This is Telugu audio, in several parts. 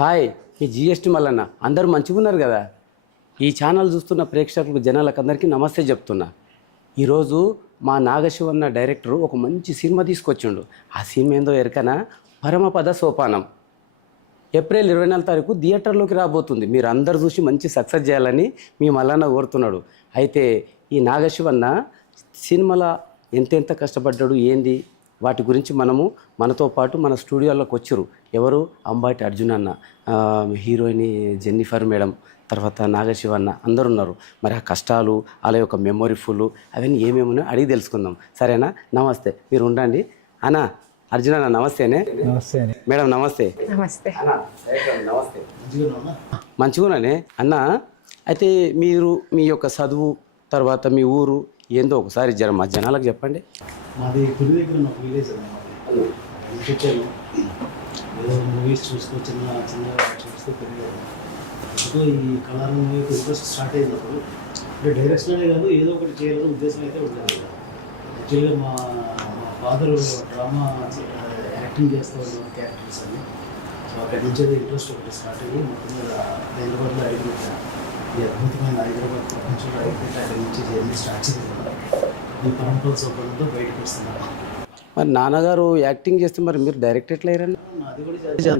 హాయ్ మీ జిఎస్టీ మల్లన్న అందరూ మంచిగా ఉన్నారు కదా. ఈ ఛానల్ చూస్తున్న ప్రేక్షకులకు జనాలకు అందరికీ నమస్తే చెప్తున్నా. ఈరోజు మా నాగశివన్న డైరెక్టరు ఒక మంచి సినిమా తీసుకొచ్చిండు. ఆ సినిమా ఏందో ఎరకనా, పరమపద సోపానం. ఏప్రిల్ 24 తారీఖు థియేటర్లోకి రాబోతుంది. మీరు అందరు చూసి మంచి సక్సెస్ చేయాలని మీ మల్లన్న కోరుతున్నాడు. అయితే ఈ నాగశివన్న సినిమాలో ఎంతెంత కష్టపడ్డాడు ఏంది వాటి గురించి మనతో పాటు మన స్టూడియోలోకి వచ్చారు. ఎవరు? అంబాటి అర్జున్ అన్న, హీరోయిన్ జెన్నిఫర్ మేడం, తర్వాత నాగశివన్న అందరు ఉన్నారు. మరి ఆ కష్టాలు అలా యొక్క మెమొరీఫుల్ అవన్నీ ఏమేమో అడిగి తెలుసుకుందాం. సరేనా? నమస్తే, మీరు ఉండండి. అన్న అర్జున్ అన్న నమస్తేనే. నమస్తే మేడం నమస్తే. నమస్తే. నమస్తే. మంచిగున్నానే అన్న. అయితే మీరు మీ యొక్క చదువు తర్వాత మీ ఊరు ఏందో ఒకసారి మా జనాలకు చెప్పండి. మాది పులి దగ్గర ఉన్న విలేజ్ అన్నమాట. వచ్చాను ఏదో మూవీస్ చూస్తూ చిన్నగా చూస్తూ పెరిగాను. సో ఈ కళారంగం వైపు ఇంట్రెస్ట్ స్టార్ట్ అయినప్పుడు అంటే డైరెక్షనే కాదు ఏదో ఒకటి చేయాలని ఉద్దేశం అయితే ఉండేది. యాక్చువల్గా మా ఫాదర్ డ్రామా యాక్టింగ్ చేస్తూ ఉండేవారు క్యారెక్టర్స్ అని. సో అక్కడి నుంచి అయితే ఇంట్రెస్ట్ ఒకటి స్టార్ట్ అయ్యి మొత్తం మీద హైదరాబాద్లో అడిగిపెట్టాను. ఈ అద్భుతమైన హైదరాబాద్ ప్రపంచంలో అడిగిపెట్టి అక్కడి నుంచి జర్నీ స్టార్ట్ చేయాలి. ఈ పరంపర సౌకర్యంతో బయటకు వస్తున్నారు. మరి నాన్నగారు యాక్టింగ్ చేస్తే మరి మీరు డైరెక్ట్ ఎట్లా అయ్యారని?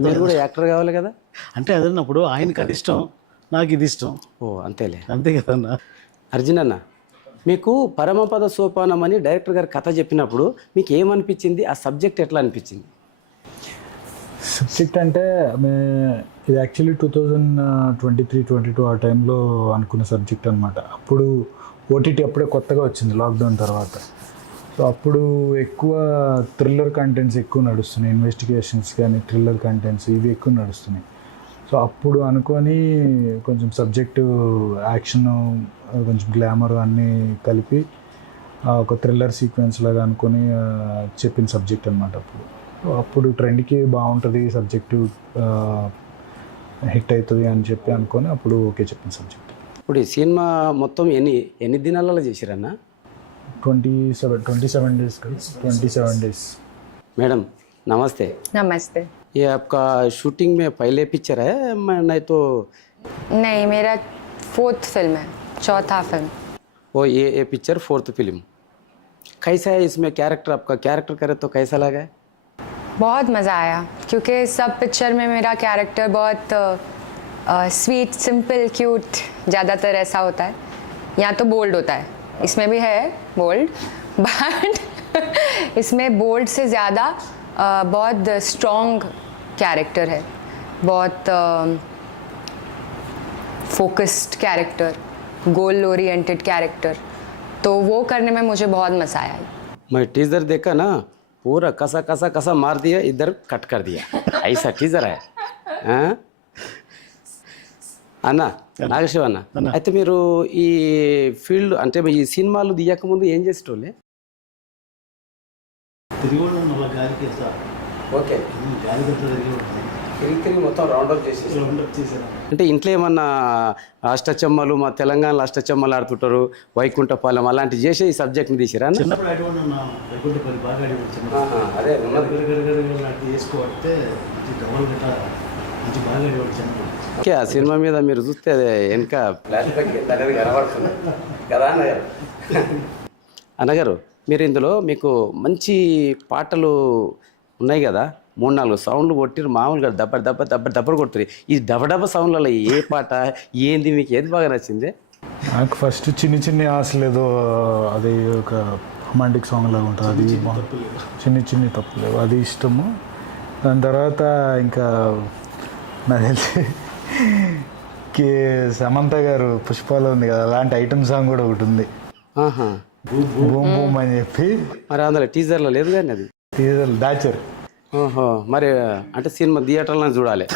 మీరు కూడా యాక్టర్ కావాలి కదా. అంటే అదన్నప్పుడు ఆయనకి అది ఇష్టం, నాకు ఇది ఇష్టం. ఓ అంతేలే, అంతే కదన్నా. అర్జున్ అన్న, మీకు పరమపద సోపానం అని డైరెక్టర్ గారు కథ చెప్పినప్పుడు మీకు ఏమనిపించింది? ఆ సబ్జెక్ట్ ఎట్లా అనిపించింది? సబ్జెక్ట్ అంటే ఇది యాక్చువల్లీ 2023-22 ఆ టైంలో అనుకున్న సబ్జెక్ట్ అనమాట. అప్పుడు ఓటీటీ అప్పుడే కొత్తగా వచ్చింది లాక్డౌన్ తర్వాత. సో అప్పుడు ఎక్కువ థ్రిల్లర్ కంటెంట్స్ ఎక్కువ నడుస్తున్నాయి, ఇన్వెస్టిగేషన్స్ కానీ థ్రిల్లర్ కంటెంట్స్ ఇవి ఎక్కువ నడుస్తున్నాయి. సో అప్పుడు అనుకొని కొంచెం సబ్జెక్టు యాక్షన్ కొంచెం గ్లామర్ అన్నీ కలిపి ఒక థ్రిల్లర్ సీక్వెన్స్ లాగా అనుకొని చెప్పిన సబ్జెక్ట్ అనమాట. అప్పుడు ట్రెండ్కి బాగుంటుంది సబ్జెక్టు, హిట్ అవుతుంది అని చెప్పి అనుకొని అప్పుడు ఓకే చెప్పిన సబ్జెక్ట్. ఇప్పుడు ఈ సినిమా మొత్తం ఎన్ని దినాలలో చేసిరన్నా? 27 days. मैडम नमस्ते. नमस्ते. ये आपका शूटिंग में पहले पिक्चर है नहीं तो? नहीं, मेरा 4th फिल्म है, चौथा फिल्म. वो ये पिक्चर 4th फिल्म. कैसा है इसमें कैरेक्टर? आपका कैरेक्टर करे तो कैसा लगा है? बहुत मज़ा आया क्योंकि सब पिक्चर में मेरा कैरेक्टर बहुत स्वीट, सिंपल, क्यूट ज़्यादातर ऐसा होता है. यहाँ तो बोल्ड होता है, इसमें भी है बोल्ड, बट इसमें बोल्ड से ज़्यादा बहुत स्ट्रॉन्ग कैरेक्टर है, बहुत focused character, goal oriented character. तो वो करने में मुझे बहुत मज़ा आया. मैं टीजर देखा ना, पूरा कसा कसा कसा मार दिया, इधर कट कर दिया, ऐसा टीजर है. అన్న నాగశివ అన్న, అయితే మీరు ఈ ఫీల్డ్ అంటే ఈ సినిమాలు దియ్యక ముందు ఏం చేసేటోళ్ళే? ఓకే, తిరిగి మొత్తం రౌండప్ చేసేసారు. అంటే ఇంట్లో ఏమన్నా అష్టచమ్మలు, మా తెలంగాణలో అష్టచమ్మలు ఆడుతుంటారు, వైకుంఠపాలెం అలాంటివి చేసి ఈ సబ్జెక్ట్ని తీసిరా? అదే ఓకే. ఆ సినిమా మీద మీరు చూస్తే అదే వెనక కనబడుతుంది కదా అన్నగారు. అన్నగారు, మీరు ఇందులో మీకు మంచి పాటలు ఉన్నాయి కదా, 3-4 సౌండ్లు కొట్టిరు మామూలుగా దబ్బరు కొడుతుంది. ఈ డబ సౌండ్లలో ఏ పాట ఏంది, మీకు ఏది బాగా నచ్చింది? నాకు ఫస్ట్ చిన్ని ఆశలు ఏదో అది ఒక రొమాంటిక్ సాంగ్ లాగా ఉంటుంది, అది చిన్ని తప్పులేవు, అది ఇష్టము. దాని తర్వాత ఇంకా నాకు తెలిసి సమంత గారు పుష్పాలో ఉంది కదా, అలాంటి ఐటమ్ సాంగ్ కూడా ఒకటి ఉంది, బూమ్ బూమ్ అని చెప్పి. మరి అందులో టీజర్లో లేదు కానీ అది టీజర్ దాచారు. ఓహో, మరి అంటే సినిమా థియేటర్లో చూడాలి.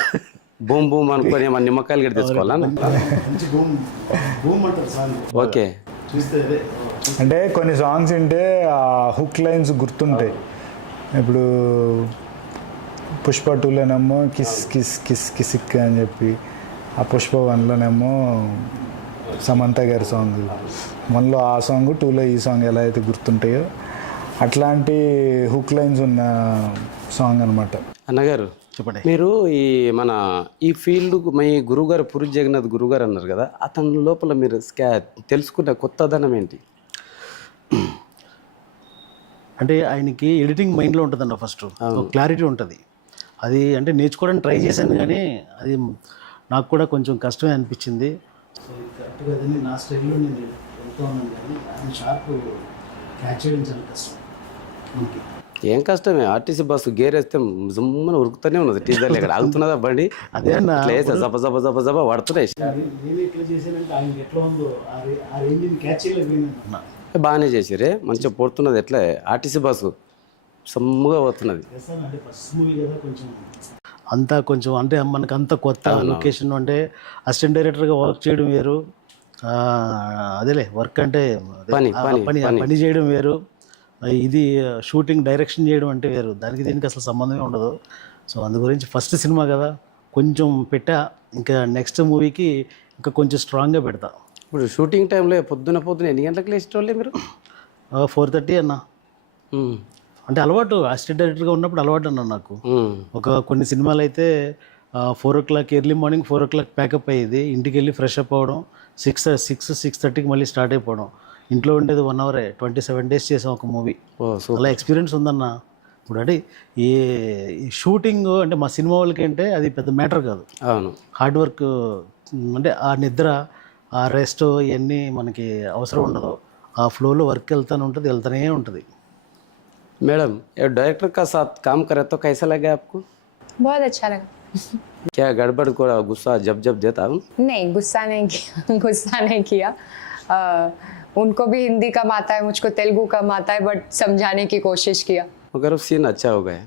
బూమ్ బూమ్ అనుకొని మన నిమ్మకాయలు గడి తెచ్చుకోవాలా? ఓకే. అంటే కొన్ని సాంగ్స్ వింటే ఆ హుక్ లైన్స్ గుర్తుంటాయి. ఇప్పుడు Pushpa 2లోనేమో kiss kiss kiss Kissik అని చెప్పి, ఆ పుష్ప 1లోనేమో సమంత గారి సాంగ్, 1లో ఆ సాంగ్, 2లో ఈ సాంగ్ ఎలా అయితే గుర్తుంటాయో అట్లాంటి హుక్ లైన్స్ ఉన్న సాంగ్ అనమాట. అన్నగారు, చెప్పండి. మీరు ఈ ఫీల్డ్ మీ గురుగారు పూరి జగన్నాథ్ గురుగారు అన్నారు కదా, అతని లోపల మీరు తెలుసుకున్న కొత్తదనం ఏంటి? అంటే ఆయనకి ఎడిటింగ్ మైండ్లో ఉంటుందన్న ఫస్ట్ క్లారిటీ ఉంటుంది. అది అంటే నేర్చుకోవడానికి ట్రై చేశాను కానీ అది నాకు కూడా కొంచెం కష్టమే అనిపించింది. సో ఇది కరెక్ట్గా అదని నా స్టైల్లో నేను వెళ్తూ ఉన్నాను కానీ ఆయన షార్ప్ క్యాచ్ చేయడం చాలా కష్టం మనకి. ఏం కష్టమే, ఆర్టీసీ బస్సు గేర్ వేస్తే జుమ్మని ఉరుకుతూనే ఉన్నది, టీజర్లు ఇక్కడ ఆగుతున్నదా బండి, అదే అన్న జబ జబ జబ జబ పడుతున్నాయి. నేను ఎట్లా చేశానంటే ఆయన ఎట్లా ఉందో ఆ రేంజ్ని క్యాచ్ చేయలేకపోయినా బాగానే చేసిరే, మంచిగా పొడుతున్నది. ఎట్లా ఆర్టీసీ బస్సు సమ్ముగా పోతున్నది. అంటే ఫస్ట్ మూవీ కదా కొంచెం అంతా కొంచెం అంటే మనకు అంత కొత్త లొకేషన్, అంటే అసిస్టెంట్ డైరెక్టర్గా వర్క్ చేయడం వేరు, అదేలే వర్క్ అంటే పని చేయడం వేరు, ఇది షూటింగ్ డైరెక్షన్ చేయడం అంటే వేరు, దానికి దీనికి అసలు సంబంధమే ఉండదు. సో అందు గురించి ఫస్ట్ సినిమా కదా కొంచెం పెట్టా, ఇంకా నెక్స్ట్ మూవీకి ఇంకా కొంచెం స్ట్రాంగ్గా పెడతా. ఇప్పుడు షూటింగ్ టైంలో పొద్దున ఎన్ని గంటలకు లేచేటోళ్ళే మీరు? 4:30 అన్న. అంటే అలవాటు, అసిస్టెంట్ డైరెక్టర్గా ఉన్నప్పుడు అలవాటు అన్న నాకు. కొన్ని సినిమాలు అయితే 4 o'clock early morning 4 o'clock pack up అయ్యేది, ఇంటికి వెళ్ళి ఫ్రెష్ అప్ అవ్వడం, 6:30కి మళ్ళీ స్టార్ట్ అయిపోవడం. ఇంట్లో ఉండేది 1 hour, 27 days చేసాం ఒక మూవీ. అలా ఎక్స్పీరియన్స్ ఉందన్న. ఇప్పుడు అంటే ఈ షూటింగ్ అంటే మా సినిమా వాళ్ళకి అంటే అది పెద్ద మ్యాటర్ కాదు. అవును, హార్డ్ వర్క్, అంటే ఆ నిద్ర, ఆ రెస్ట్ ఇవన్నీ మనకి అవసరం ఉండదు. ఆ ఫ్లోలో వర్క్ వెళ్తూనే ఉంటుంది. मैडम ये डायरेक्टर का साथ काम करे तो कैसा लगा आपको? बहुत अच्छा लगा। क्या गड़बड़ को गुस्सा जब देता हूँ? नहीं, गुस्सा नहीं किया। उनको भी हिंदी कम आता है, मुझको तेलुगु कम आता है, बट समझाने की कोशिश किया। मगर सीन अच्छा हो गया.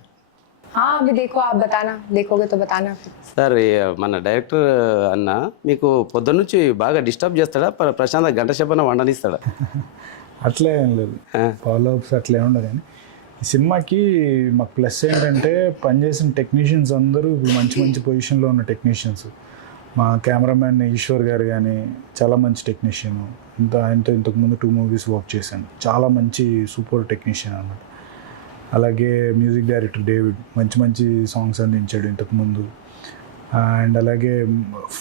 हाँ, अभी देखो, आप बताना, देखोगे तो बताना। సార్ మన డైరెక్టర్ అన్న మీకు పొద్దున్న నుంచి బాగా డిస్టర్బ్ చేస్తాడా, ప్రశాంత్ గంట సేపన వండనిస్తాడా? అట్లే ఏం లేదు, ఫాలో అప్స్ అట్లే ఉండదు. కానీ ఈ సినిమాకి మాకు ప్లస్ ఏంటంటే పనిచేసిన టెక్నీషియన్స్ అందరూ మంచి మంచి పొజిషన్లో ఉన్న టెక్నీషియన్స్. మా కెమెరామ్యాన్ ఈశ్వర్ గారు కానీ చాలా మంచి టెక్నీషియన్, ఆయనతో ఇంతకుముందు 2 movies వర్క్ చేశాను, చాలా మంచి సూపర్ టెక్నీషియన్ అన్నమాట. అలాగే మ్యూజిక్ డైరెక్టర్ డేవిడ్ మంచి మంచి సాంగ్స్ అందించాడు ఇంతకుముందు. అండ్ అలాగే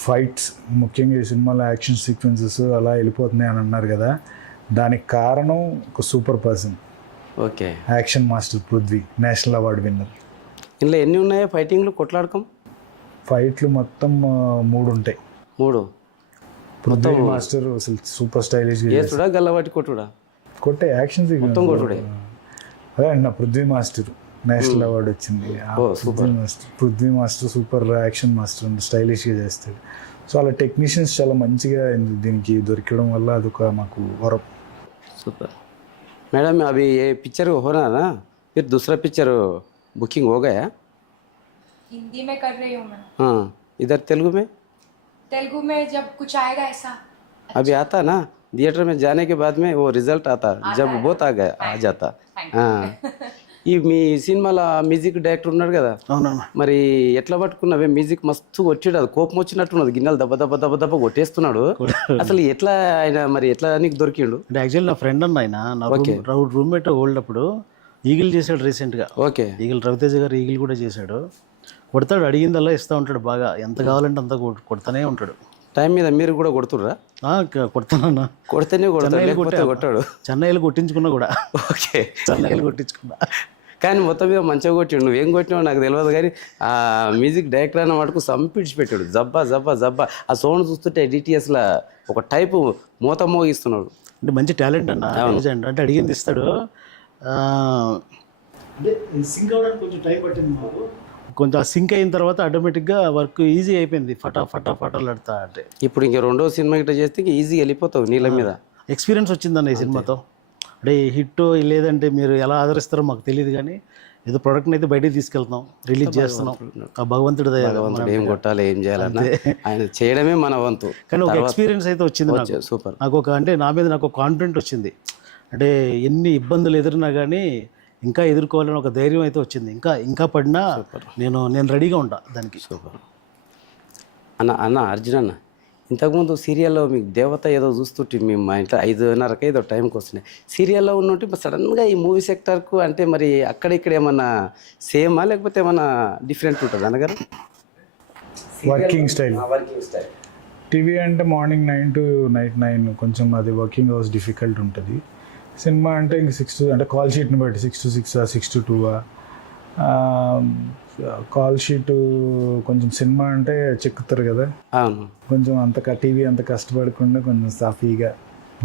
ఫైట్స్, ముఖ్యంగా ఈ సినిమాలో యాక్షన్ సీక్వెన్సెస్ అలా వెళ్ళిపోతున్నాయి అని అన్నారు కదా, దానికి కారణం ఒక super person, okay, action master Prithvi, national award winner. ఇందులో ఎన్ని ఉన్నాయో ఫైటింగ్లు, కొట్లాడకం? ఫైట్లు మొత్తం 3 ఉంటాయి. 3. పృథ్వీ మాస్టర్ అసలు సూపర్ స్టైలిష్గా చేస్తుడా, గల్లవాటి కొట్టుడా? కొట్టే యాక్షన్ మొత్తం కొట్టుడే. అదే అండి, నా పృథ్వీ మాస్టర్ నేషనల్ అవార్డు వచ్చింది. Prithvi master super action master, స్టైలిష్గా చేస్తాడు. సో అలా టెక్నీషియన్స్ చాలా మంచిగా దీనికి దొరకడం వల్ల అదొక మాకు వరం. సూపర్. मैडम अभी ये पिक्चर हो रहा ना, फिर दूसरा पिक्चर बुकिंग हो गया? हिंदी में कर रही हूँ मैं। हाँ, इधर तेलुगु में जब कुछ आएगा ऐसा अभी आता ना, थिएटर में जाने के बाद में वो रिजल्ट आता जब बहुत आ जाता. हाँ, ఈ మీ సినిమాలో మ్యూజిక్ డైరెక్టర్ ఉన్నారు కదా, అవునన్నా. మరి ఎట్లా పట్టుకున్నావే? మ్యూజిక్ మస్తు కొట్టాడు, అది కోపం వచ్చినట్టున్నది, గిన్నెలు దెబ్బ దెబ్బ దెబ్బ దెబ్బ కొట్టేస్తున్నాడు. అసలు ఎట్లా ఆయన, మరి ఎట్లా నీకు దొరికిండు? అంటే యాక్చువల్లీ నా ఫ్రెండ్ అన్న ఆయన, నా రూమ్మేట్ ఓల్డ్ అప్పుడు ఈగిల్ చేశాడు రీసెంట్గా. ఓకే, ఈగిల్ రవితేజ గారు ఈగిల్ కూడా చేశాడు. కొడతాడు, అడిగిందల్లా ఇస్తూ ఉంటాడు, బాగా ఎంత కావాలంటే అంత కొడతానే ఉంటాడు. టైం మీద మీరు కూడా కొడుతుర్రా? కొడతానన్నా, కొడితేనే కొట్టాడు. చెన్నైలో కొట్టించుకున్నా కూడా. ఓకే, చెన్నైలో కొట్టించుకున్నా. కానీ మొత్తం మీద మంచిగా కొట్టిండు. నువ్వేం కొట్టినావు నాకు తెలియదు, కానీ ఆ మ్యూజిక్ డైరెక్టర్ అన్న మటుకు సంపిడిచి పెట్టాడు. జబ్బా జబ్బా జబ్బా, ఆ సౌండ్ చూస్తుంటే డిటిఎస్లో ఒక టైపు మూత మోగిస్తున్నాడు. అంటే మంచి టాలెంట్ అన్న, అంటే అడిగింది ఇస్తాడు. అంటే సింక్ అవ్వడానికి కొంచెం టైం పట్టింది మాకు. కొంచెం సింక్ అయిన తర్వాత ఆటోమేటిక్గా వర్క్ ఈజీ అయిపోయింది, ఫటాఫటాలాడుతా. అంటే ఇప్పుడు ఇంక 2వ సినిమా గిట్ట చేస్తే ఈజీ వెళ్ళిపోతావు నీళ్ళ మీద. ఎక్స్పీరియన్స్ వచ్చిందన్న ఈ సినిమాతో. అంటే హిట్ లేదంటే మీరు ఎలా ఆదరిస్తారో మాకు తెలియదు, కానీ ఏదో ప్రోడక్ట్ని అయితే బయటికి తీసుకెళ్తాం, రిలీజ్ చేస్తున్నాం. ఆ భగవంతుడు ఏం కొట్టాలి, ఏం చేయాలన్నా ఆయన చేయడమే మన వంతు. కానీ ఒక ఎక్స్పీరియన్స్ అయితే వచ్చింది నాకు. సూపర్. నాకు అంటే నా మీద నాకు కాన్ఫిడెంట్ వచ్చింది. అంటే ఎన్ని ఇబ్బందులు ఎదురున్నా కానీ ఇంకా ఎదుర్కోవాలని ఒక ధైర్యం అయితే వచ్చింది. ఇంకా పడినా నేను రెడీగా ఉంటా దానికి. సూపర్. అన్న అర్జున్ అన్న, ఇంతకుముందు సీరియల్లో మీకు దేవత ఏదో చూస్తుంటే మేము మా ఇంట్లో 5:30కి ఏదో టైంకి వస్తున్నాయి. సీరియల్లో ఉన్నట్టు ఇప్పుడు సడన్గా ఈ మూవీ సెక్టర్కు అంటే మరి అక్కడ ఇక్కడ ఏమన్నా సేమా లేకపోతే ఏమన్నా డిఫరెంట్ ఉంటుంది అన్నగారు? Working style working style TV అంటే మార్నింగ్ 9 to నైట్ 9 కొంచెం అది వర్కింగ్ అవర్స్ డిఫికల్ట్ ఉంటుంది. సినిమా అంటే ఇంక 6 to అంటే కాల్ షీట్ని బట్టి 6 to 6 6 to 2 కాల్ షీట్ కొంచెం సినిమా అంటే చెక్కుతారు కదా, అవును. కొంచెం టీవీ అంత కష్టపడకుండా కొంచెం సాఫీగా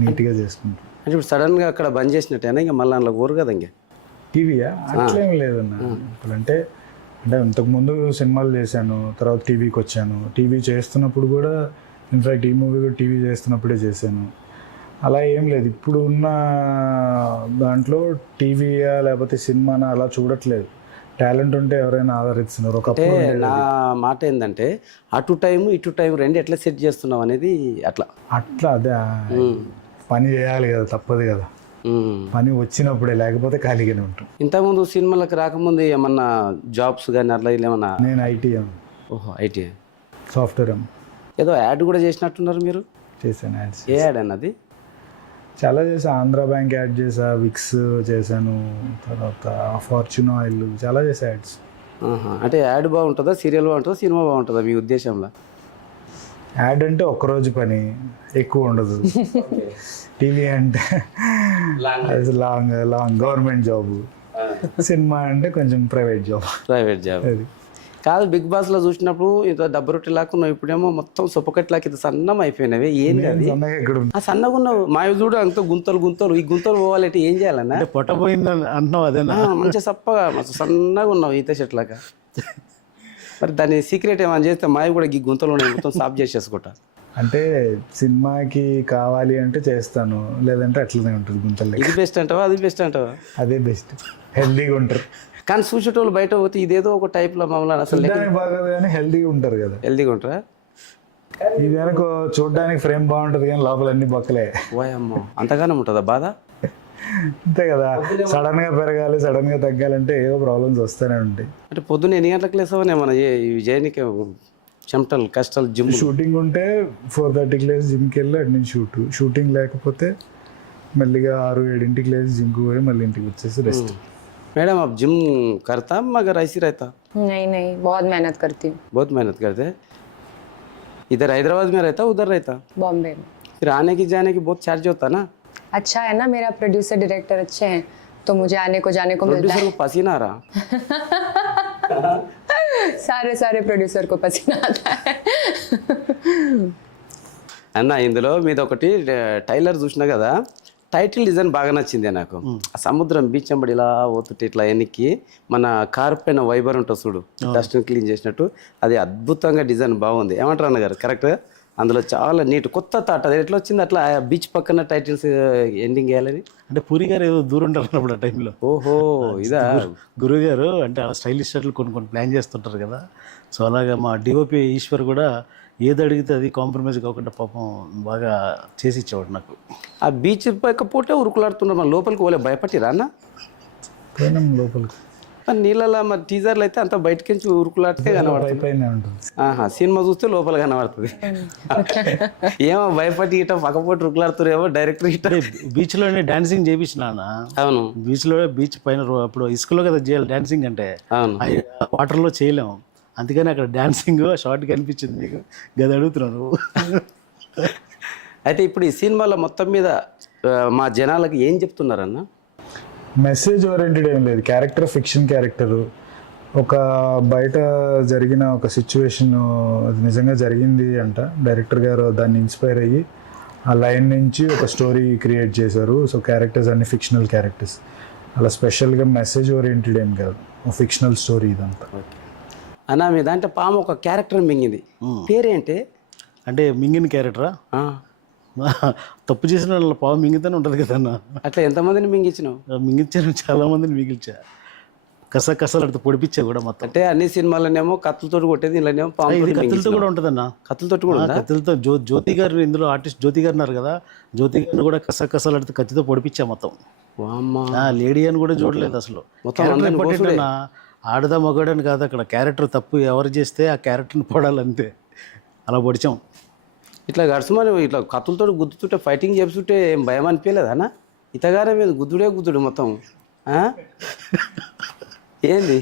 నీట్గా చేసుకుంటాం. అంటే ఇప్పుడు సడన్గా అక్కడ బంద్ చేసినట్టేనా ఇంకా మళ్ళీ అందులో కోరు కదా ఇంకా టీవీయా అట్లేం లేదన్న. ఇప్పుడంటే అంటే ఇంతకుముందు సినిమాలు చేశాను, తర్వాత టీవీకి వచ్చాను. టీవీ చేస్తున్నప్పుడు కూడా ఇన్ఫ్యాక్ట్ ఈ మూవీ కూడా టీవీ చేస్తున్నప్పుడే చేశాను. అలా ఏం లేదు. ఇప్పుడు ఉన్న దాంట్లో టీవీయా లేకపోతే సినిమానా అలా చూడట్లేదు. టాలెంట్ ఉంటే ఎవరైనా ఆదరిస్తున్నారు. అంటే ఒకప్పుడు నా మాట ఏంటంటే అటు టైము ఇటు టైం రెండు ఎట్లా సెట్ చేస్తున్నావు అనేది అట్లా అదే పని చేయాలి కదా, తప్పదు కదా. పని వచ్చినప్పుడే, లేకపోతే ఖాళీగానే ఉంటాం. ఇంతకుముందు సినిమాలకు రాకముందు ఏమన్నా జాబ్స్ కానీ అట్లా ఇలా ఏమన్నా? నేను ఐటీ ఓహో, ఐటీ సాఫ్ట్వేర్ ఏదో యాడ్ కూడా చేసినట్టున్నారు మీరు. చేశాను. యాడ్స్ ఏ యాడ్ అన్నది? చాలా చేసా. ఆంధ్ర బ్యాంక్ యాడ్ చేసా, విక్స్ చేశాను, తర్వాత ఫార్చ్యూన్ ఆయిల్ చాలా చేసా యాడ్స్. అంటే యాడ్ బాగుంటుందా, సీరియల్ బాగుంటుందా, సినిమా బాగుంటుందా మీ ఉద్దేశంలో? యాడ్ అంటే ఒక్కరోజు పని, ఎక్కువ ఉండదు. టీవీ అంటే లాంగ్ గవర్నమెంట్ జాబ్. సినిమా అంటే కొంచెం ప్రైవేట్ జాబ్. అది కాదు. బిగ్ బాస్లో చూసినప్పుడు ఇంత డబ్బు రొట్టె లాక్కున్నావు, ఇప్పుడేమో మొత్తం సొప్పకట్లాకి ఇంత సన్నం అయిపోయినవి. ఏంటి అది? ఆ సన్నగా ఉన్నావు. మావి చూడు అంత గుంతలు. ఈ గుంతలు పోవాలంటే ఏం చేయాలన్నా? పొట్టపోయిందని అంటున్నావు అదేనా? మంచిగా సప్పగా మస్తు సన్నగా ఉన్నావు ఈత చెట్లాగా. మరి దాని సీక్రెట్ ఏమైనా చేస్తే మావి కూడా ఈ గుంతలు ఉన్నాయి, మొత్తం సాఫ్ చేసేసుకుంటా. అంటే సినిమాకి కావాలి అంటే చేస్తాను, లేదంటే అట్లనే ఉంటుంది గుంతలు. ఇది బెస్ట్ అంటావా, అది బెస్ట్ అంటావా? అదే బెస్ట్, హెల్దీగా ఉంటారు. కానీ చూసేటోళ్ళు బయట పోతే ఇదేదో ఒక టైప్లో మమ్మల్ని అసలు బాగోదు కానీ హెల్దీగా ఉంటారు కదా. హెల్దీగా ఉంటారా? ఇది కనుక చూడడానికి ఫ్రేమ్ బాగుంటుంది కానీ లోపల అన్ని బొక్కలే. ఓయమ్మో, అంతగానే ఉంటుందా బాధ? అంతే కదా. సడన్ గా పెరగాలి, సడన్ గా తగ్గాలంటే ఏవో ప్రాబ్లమ్స్ వస్తూనే ఉంటాయి. అంటే పొద్దున్న ఎన్ని గంటలకు లేసావని మన విజయానికి చెమటలు కష్టాలు జిమ్ షూటింగ్ ఉంటే 4:30కి లేచి జిమ్కి వెళ్ళి అటు నుంచి షూటింగ్ లేకపోతే మెల్లిగా 6-7కి లేచి జిమ్కి పోయి మళ్ళీ ఇంటికి వచ్చేసి రెస్ట్. मैडम आप जिम करता मगर ऐसी रहता? नहीं, बहुत मेहनत करती हूँ. बहुत मेहनत करते? इधर हैदराबाद में रहता, उधर रहता? बॉम्बे में. फिर आने की जाने की बहुत चार्ज होता ना? अच्छा है ना, मेरा प्रोड्यूसर डायरेक्टर अच्छे हैं तो मुझे आने को जाने को मिलता प्रोड्यूसर है. को पसीना आ रहा? सारे प्रोड्यूसर को पसीना आता है. అన్న ఇందులో మీద ఒకటి టైలర్ చూసినా కదా, టైటిల్ డిజైన్ బాగా నచ్చింది నాకు. ఆ సముద్రం బీచ్ అంబడి ఇలా పోతుంటే ఇట్లా వెనక్కి మన కార్ పైన వైబర్ ఉంటుంది చూడు, డస్ట్ క్లీన్ చేసినట్టు, అది అద్భుతంగా డిజైన్ బాగుంది. ఏమంటారు అన్నగారు? కరెక్ట్గా అందులో చాలా నీట్ కొత్త థాట్. అది ఎట్లా వచ్చింది అట్లా బీచ్ పక్కన టైటిల్స్ ఎండింగ్ వేయాలని? అంటే పూరి గారు ఏదో దూరం ఉంటారు అన్నప్పుడు ఆ టైంలో. ఓహో, ఇదా గురువు గారు అంటే అలా స్టైలిష్ షర్ట్లు కొన్ని ప్లాన్ చేస్తుంటారు కదా. సో అలాగా మా డిఓపి ఈశ్వర్ కూడా ఏది అడిగితే అది కాంప్రమైజ్ కాకుండా పాపం బాగా చేసి ఇచ్చేవాడు నాకు. ఆ బీచ్ పైకపోతే ఉరుకులాడుతున్నారు, మన లోపలికి పోలే భయపట్టిరా అన్న? పోయినాం లోపలికి. నీళ్ళలో మరి టీజర్లు అయితే అంత బయటకి ఉరుకులాడితే కనబడుతుంది. పైన ఉంటుంది. సినిమా చూస్తే లోపల కనబడుతుంది. ఏమో భయపడి ఇట పక్కపోటి ఉరుకులాడుతారేమో డైరెక్టర్ ఇట. బీచ్లోనే డాన్సింగ్ చేయించిన. అవును, బీచ్లో బీచ్ పైన అప్పుడు ఇసుకలో కదా చేయాలి డాన్సింగ్ అంటే, అవును. వాటర్లో చేయలేము. అందుకని అక్కడ డాన్సింగ్ షార్ట్ కనిపించింది మీకు, గది అడుగుతున్నాను. అయితే ఇప్పుడు ఈ సినిమాలో మొత్తం మీద మా జనాలకు ఏం చెప్తున్నారన్న? మెసేజ్ ఓరియంటెడ్ ఏం లేదు. Character fiction character. ఒక బయట జరిగిన ఒక సిచ్యువేషన్ అది నిజంగా జరిగింది అంట. డైరెక్టర్ గారు దాన్ని ఇన్స్పైర్ అయ్యి ఆ లైన్ నుంచి ఒక స్టోరీ క్రియేట్ చేశారు. సో క్యారెక్టర్స్ అన్ని ఫిక్షనల్ క్యారెక్టర్స్. అలా స్పెషల్గా మెసేజ్ ఓరియంటెడ్ ఏం కాదు, ఫిక్షనల్ స్టోరీ ఇదంతా. అన్న మీ దాంట్లో పాము ఒక క్యారెక్టర్ మింగింది, పేరేంటి? అంటే మింగిన క్యారెక్టరా? తప్పు చేసిన వాళ్ళ పాము మింగితేనే ఉంటుంది కదన్న. అట్లా ఎంతమందిని మింగించినావు? మింగించాను, చాలా మందిని మిగిల్చా. కసలు అడితే పొడిపించా కూడా మొత్తం. అంటే అన్ని సినిమాలనేమో కత్తులతో కొట్టేది, ఇలానేమో పాము కత్తులతో కూడా ఉంటుందన్న. కత్తులతో కూడా కత్తులతో జ్యోతి గారు, ఇందులో ఆర్టిస్ట్ జ్యోతి గారు ఉన్నారు కదా, జ్యోతి గారిని కూడా కసలు అడితే కత్తితో పొడిపించా మొత్తం. లేడీ అని కూడా చూడలేదు అసలు. మొత్తం ఆడదా మగాడని కాదు, అక్కడ క్యారెక్టర్ తప్పు ఎవరు చేస్తే ఆ క్యారెక్టర్ని పొడాలంతే. అలా పొడిచాం. ఇట్లా గడుచుమని ఇట్లా కత్తులతో గుద్దుతుంటే ఫైటింగ్ చేస్తుంటే ఏం భయం అనిపించలేదు అన్న ఇతగానే మీద గుద్దుడు మొత్తం ఆ? ఏంది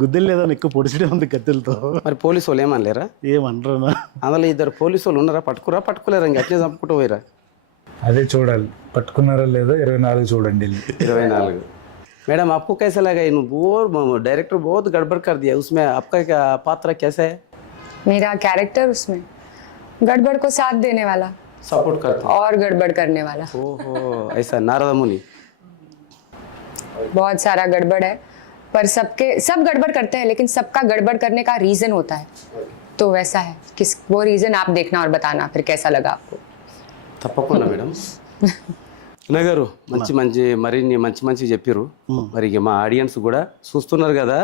గుద్దలు లేదని ఎక్కువ పొడిచడే ఉంది కత్తులతో. మరి పోలీసు వాళ్ళు ఏమనలేరా? ఏమనరానా? అందులో ఇద్దరు పోలీసు వాళ్ళు ఉన్నారా? పట్టుకోలేరా? ఇంక అట్లే చంపుకుంటూ పోయిరా? అదే చూడాలి, పట్టుకున్నారా లేదా 24 చూడండి వెళ్ళి. 24 मैडम आपको कैसा लगा इन बोर डायरेक्टर बहुत गड़बड़ कर दिया उसमें आपका क्या पात्र कैसा है? मेरा कैरेक्टर उसमें गड़बड़ को साथ देने वाला सपोर्ट करता और गड़बड़ करने वाला। ओहो ऐसा नारद मुनि बहुत सारा गड़बड़ है पर सब गड़बड़ करते हैं लेकिन सबका गड़बड़ करने का रीजन होता है, तो वैसा है वो रीजन आप देखना और बताना फिर कैसा लगा आपको। తప్పకుండా మేడం. నగరు మంచి మరిన్ని మంచి చెప్పారు. మరి ఇక మా ఆడియన్స్ కూడా చూస్తున్నారు కదా,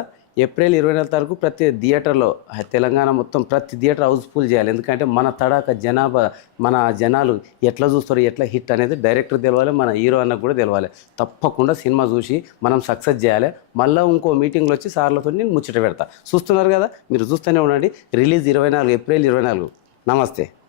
ఏప్రిల్ 24 తారీఖు ప్రతి థియేటర్లో తెలంగాణ మొత్తం ప్రతి థియేటర్ హౌస్ఫుల్ చేయాలి. ఎందుకంటే మన తడాక జనాభా మన జనాలు ఎట్లా చూస్తారు, ఎట్లా హిట్ అనేది డైరెక్టర్ తెలవాలి, మన హీరో అన్నకు కూడా తెలవాలి. తప్పకుండా సినిమా చూసి మనం సక్సెస్ చేయాలి. మళ్ళీ ఇంకో మీటింగ్లో వచ్చి సార్లతో నేను ముచ్చట పెడతా. చూస్తున్నారు కదా, మీరు చూస్తూనే ఉండండి. Release 24 April 24. నమస్తే.